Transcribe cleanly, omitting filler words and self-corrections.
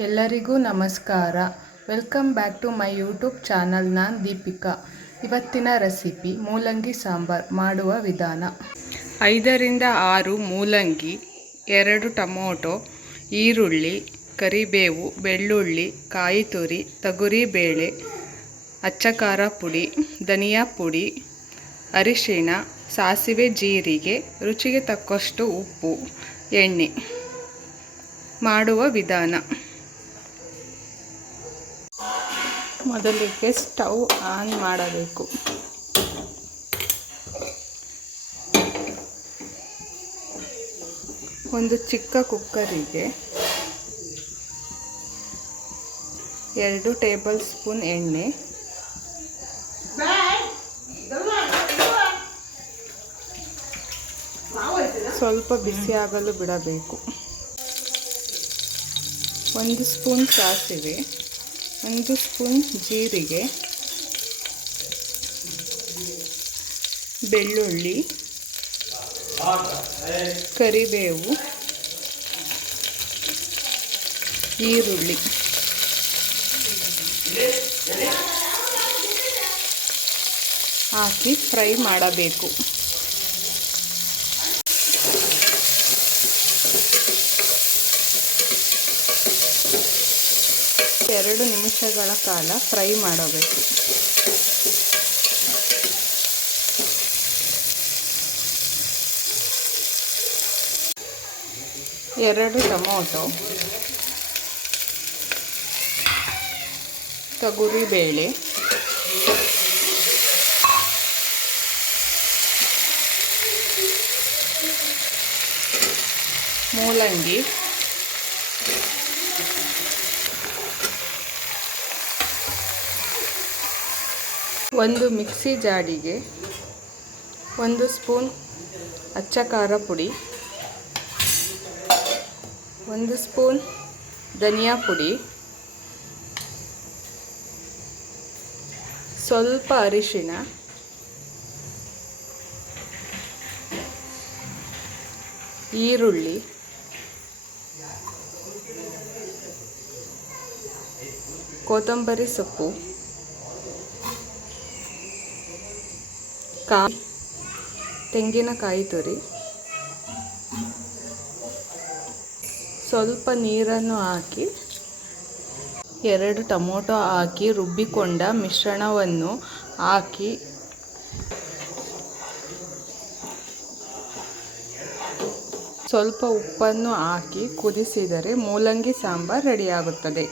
ಎಲ್ಲರಿಗೂ ನಮಸ್ಕಾರ. Welcome back to my YouTube channel. ನಾನು ದೀಪಿಕಾ. ಇವತ್ತಿನ ರೆಸಿಪಿ ಮೂಲಂಗಿ ಸಾಂಬಾರ್ ಮಾಡುವ ವಿಧಾನ. 5-6 ಮೂಲಂಗಿ, 2 ಟೊಮೊಟೊ, ಈರುಳ್ಳಿ, ಕರಿಬೇವು, ಬೆಳ್ಳುಳ್ಳಿ, ಕಾಯಿ ತುರಿ, ತೊಗರಿಬೇಳೆ, ಅಚ್ಚ ಖಾರ ಪುಡಿ, ಧನಿಯಾ ಪುಡಿ, ಅರಿಶಿಣ, ಸಾಸಿವೆ, ಜೀರಿಗೆ, ರುಚಿಗೆ ತಕ್ಕಷ್ಟು ಉಪ್ಪು, ಎಣ್ಣೆ. ಮಾಡುವ ವಿಧಾನ. ಮೊದಲಿಗೆ ಸ್ಟವ್ ಆನ್ ಮಾಡಬೇಕು. ಒಂದು ಚಿಕ್ಕ ಕುಕ್ಕರಿಗೆ 2 ಟೇಬಲ್ ಸ್ಪೂನ್ ಎಣ್ಣೆ, ಸ್ವಲ್ಪ ಬಿಸಿಯಾಗಲು ಬಿಡಬೇಕು. 1 ಸ್ಪೂನ್ ಸಾಸಿವೆ, 1 ಸ್ಪೂನ್ ಜೀರಿಗೆ, ಬೆಳ್ಳುಳ್ಳಿ, ಕರಿಬೇವು, ಈರುಳ್ಳಿ ಹಾಕಿ ಫ್ರೈ ಮಾಡಬೇಕು. ಎರಡು ನಿಮಿಷಗಳ ಕಾಲ ಫ್ರೈ ಮಾಡಬೇಕು. ಎರಡು ಟೊಮೊಟೊ, ತೊಗರಿಬೇಳೆ, ಮೂಲಂಗಿ, ಒಂದು ಮಿಕ್ಸಿ ಜಾಡಿಗೆ 1 ಸ್ಪೂನ್ ಅಚ್ಚ ಖಾರ ಪುಡಿ, 1 ಸ್ಪೂನ್ ಧನಿಯಾ ಪುಡಿ, ಸ್ವಲ್ಪ ಅರಿಶಿಣ, ಈರುಳ್ಳಿ, ಕೊತ್ತಂಬರಿ ಸೊಪ್ಪು, ತೆಂಗಿನಕಾಯಿ ತುರಿ, ಸ್ವಲ್ಪ ನೀರನ್ನು ಹಾಕಿ 2 ಟೊಮೊಟೊ ಹಾಕಿ ರುಬ್ಬಿಕೊಂಡ ಮಿಶ್ರಣವನ್ನು ಹಾಕಿ ಸ್ವಲ್ಪ ಉಪ್ಪನ್ನು ಹಾಕಿ ಕುದಿಸಿದರೆ ಮೂಲಂಗಿ ಸಾಂಬಾರ್ ರೆಡಿಯಾಗುತ್ತದೆ.